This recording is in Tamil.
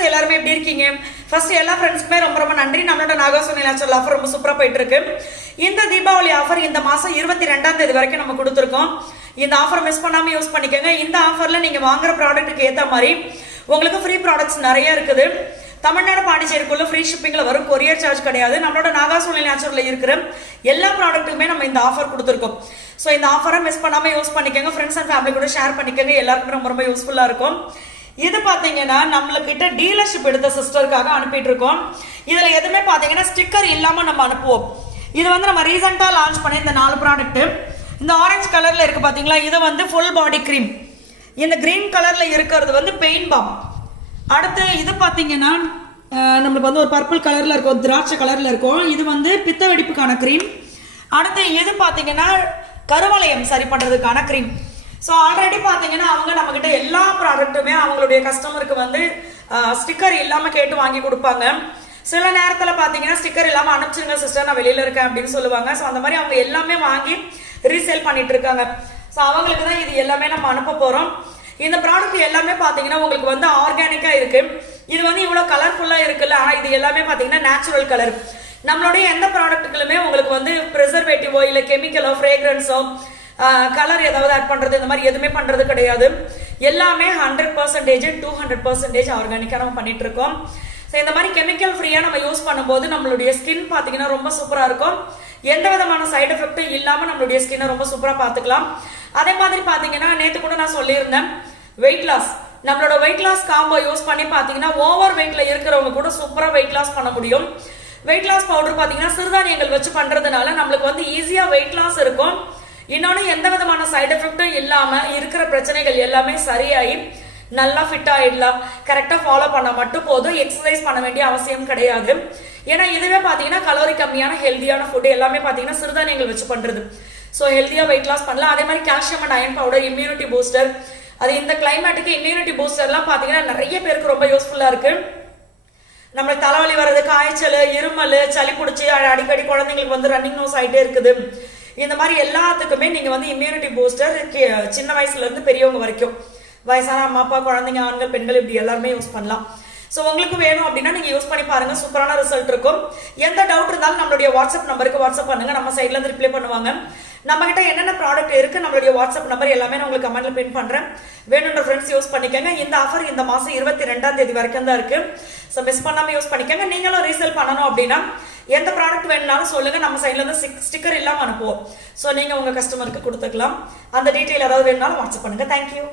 ஃப்ரெண்ட்ஸ் எல்லாரும் எப்படி இருக்கீங்க? ஃபர்ஸ்ட் எல்லா ஃப்ரெண்ட்ஸ்க்குமே ரொம்ப ரொம்ப நன்றி. நம்மளோட நாகாசுனி நேச்சுரல் ஆஃபர் ரொம்ப சூப்பரா போயிட்டு இருக்கு. இந்த தீபாவளி ஆஃபர் இந்த மாசம் 22ஆம் தேதி வரைக்கும் நம்ம கொடுத்துருக்கோம். இந்த ஆஃபர் மிஸ் பண்ணாம யூஸ் பண்ணிக்கோங்க. இந்த ஆஃபர்ல நீங்க வாங்குற ப்ராடக்ட்டுக்கு ஏத்த மாதிரி உங்களுக்கு ஃப்ரீ ப்ராடக்ட்ஸ் நிறைய இருக்குது. தமிழ்நாடு பாண்டிச்சேரிக்குள்ள ஃப்ரீ ஷிப்பிங்ல வரும், கொரியர் சார்ஜ் கிடையாது. நம்மளோட நாகாசுனி நேச்சுரல்ல இருக்கிற எல்லா ப்ராடக்ட்டுக்குமே நம்ம இந்த ஆஃபர் கொடுத்துருக்கோம். ஸோ இந்த ஆஃபரை மிஸ் பண்ணாம யூஸ் பண்ணிக்கோங்க. ஃப்ரெண்ட்ஸ் அண்ட் ஃபேமிலி கூட ஷேர் பண்ணிக்கோங்க. எல்லாருக்குமே ரொம்ப ரொம்ப யூஸ்ஃபுல்லா இருக்கும். இது பாத்தீங்கன்னா நம்மளுக்கிட்ட டீலர்ஷிப் எடுத்த சிஸ்டருக்காக அனுப்பிட்டு இருக்கோம். இதுல எதுவுமே பாத்தீங்கன்னா ஸ்டிக்கர் இல்லாம நம்ம அனுப்புவோம். இது வந்து நம்ம ரீசெண்டா லான்ச் பண்ண இந்த 4 ப்ராடக்ட். இந்த ஆரஞ்சு கலர்ல இருக்கு பாத்தீங்களா, இது வந்து ஃபுல் பாடி கிரீம். இந்த கிரீன் கலர்ல இருக்கிறது வந்து பெயின் பாம். அடுத்து இது பாத்தீங்கன்னா நம்மளுக்கு வந்து ஒரு பர்பிள் கலர்ல இருக்கும், திராட்சை கலர்ல இருக்கும். இது வந்து பித்த வெடிப்புக்கான கிரீம். அடுத்து இது பாத்தீங்கன்னா கருவளையம் சரி பண்றதுக்கான கிரீம். ஸோ ஆல்ரெடி பார்த்தீங்கன்னா அவங்க நம்ம கிட்ட எல்லா ப்ராடக்ட்டுமே அவங்களுடைய கஸ்டமருக்கு வந்து ஸ்டிக்கர் இல்லாமல் கேட்டு வாங்கி கொடுப்பாங்க. சில நேரத்தில் பார்த்தீங்கன்னா ஸ்டிக்கர் இல்லாமல் அனுப்பிச்சிருங்க சிஸ்டர், நான் வெளியில இருக்கேன் அப்படின்னு சொல்லுவாங்க. ஸோ அந்த மாதிரி அவங்க எல்லாமே வாங்கி ரீசேல் பண்ணிட்டு இருக்காங்க. ஸோ அவங்களுக்கு தான் இது எல்லாமே நம்ம அனுப்ப போறோம். இந்த ப்ராடக்ட் எல்லாமே பார்த்தீங்கன்னா உங்களுக்கு வந்து ஆர்கானிக்கா இருக்கு. இது வந்து இவ்வளோ கலர்ஃபுல்லா இருக்குல்ல, ஆனால் இது எல்லாமே பார்த்தீங்கன்னா நேச்சுரல் கலர். நம்மளுடைய எந்த ப்ராடக்ட்டுகளுமே உங்களுக்கு வந்து ப்ரிசர்வேட்டிவோ இல்லை கெமிக்கலோ ஃப்ரேக்ரன்ஸோ கலர் ஏதாவது ஆட் பண்றது இந்த மாதிரி எதுவுமே பண்றது கிடையாது. எல்லாமே 100% 200% ஆர்கானிக்கா நம்ம பண்ணிட்டு இருக்கோம். ஸோ இந்த மாதிரி கெமிக்கல் ஃப்ரீயா நம்ம யூஸ் பண்ணும்போது நம்மளுடைய ஸ்கின் பாத்தீங்கன்னா ரொம்ப சூப்பரா இருக்கும். எந்த விதமான சைடு எஃபெக்டும் இல்லாம நம்மளுடைய ஸ்கின்னை ரொம்ப சூப்பரா பாத்துக்கலாம். அதே மாதிரி பாத்தீங்கன்னா நேற்று கூட நான் சொல்லியிருந்தேன், வெயிட் லாஸ், நம்மளோட வெயிட் லாஸ் காம்போ யூஸ் பண்ணி பாத்தீங்கன்னா ஓவர் வெயிட்ல இருக்கிறவங்க கூட சூப்பரா வெயிட் லாஸ் பண்ண முடியும். வெயிட் லாஸ் பவுடர் பாத்தீங்கன்னா சிறுதானியங்கள் வச்சு பண்றதுனால நம்மளுக்கு வந்து ஈஸியா வெயிட் லாஸ் இருக்கும். இன்னொன்னு எந்த விதமான சைடு எஃபெக்டும் இல்லாம இருக்கிற பிரச்சனைகள் எல்லாமே சரியாயி நல்லா ஃபிட் ஆயிடலாம். கரெக்டா ஃபாலோ பண்ண மட்டும் போதும், எக்ஸசைஸ் பண்ண வேண்டிய அவசியம் கிடையாது. ஏன்னா இதுவே பாத்தீங்கன்னா கலோரி கம்மியான ஹெல்தியான ஃபுட் எல்லாமே பாத்தீங்கன்னா சிறுதானியங்கள் வச்சு பண்றது. ஸோ ஹெல்தியா வெயிட் லாஸ் பண்ணலாம். அதே மாதிரி calcium and iron powder, immunity booster, அது இந்த கிளைமேட்டுக்கு இம்யூனிட்டி பூஸ்டர்லாம் பாத்தீங்கன்னா நிறைய பேருக்கு ரொம்ப யூஸ்ஃபுல்லா இருக்கு. நம்மளுக்கு தலைவலி வர்றது, காய்ச்சல், இருமல், சளி பிடிச்சி அடிக்கடி குழந்தைங்களுக்கு வந்து ரன்னிங் நோஸ் ஆகிட்டே இருக்குது. இந்த மாதிரி எல்லாத்துக்குமே நீங்க வந்து இம்யூனிட்டி பூஸ்டர் சின்ன வயசுல இருந்து பெரியவங்க வரைக்கும், வயசான அம்மா அப்பா, குழந்தைங்க, ஆண்கள், பெண்கள் இப்படி எல்லாருமே யூஸ் பண்ணலாம். ஸோ உங்களுக்கு வேணும் அப்படின்னா நீங்க யூஸ் பண்ணி பாருங்க, சூப்பரான ரிசல்ட் இருக்கும். எந்த டவுட் இருந்தாலும் நம்மளுடைய வாட்ஸ்அப் நம்பருக்கு வாட்ஸ்அப் பண்ணுங்க, நம்ம சைட்ல இருந்து ரிப்ளை பண்ணுவாங்க. நம்ம கிட்ட என்னென்ன ப்ராடக்ட் இருக்கு, நம்மளுடைய வாட்ஸ்அப் நம்பர் எல்லாமே நான் உங்களுக்கு கமெண்ட்ல பின் பண்றேன். வேணுன்ற ஃப்ரெண்ட்ஸ் யூஸ் பண்ணிக்கோங்க. இந்த ஆஃபர் இந்த மாசம் 22ஆம் தேதி வரைக்கும் தான் இருக்கு. ஸோ மிஸ் பண்ணாம யூஸ் பண்ணிக்கோங்க. நீங்களும் ரீசேல் பண்ணணும் அப்படின்னா எந்த ப்ராடக்ட் வேணும்னாலும் சொல்லுங்க, நம்ம சைட்ல இருந்து ஸ்டிக்கர் இல்லாம அனுப்புவோம். ஸோ நீங்க உங்க கஸ்டமருக்கு கொடுத்துக்கலாம். அந்த டீட்டெயில் ஏதாவது வேணும்னாலும் வாட்ஸ்அப் பண்ணுங்க. தேங்க்யூ.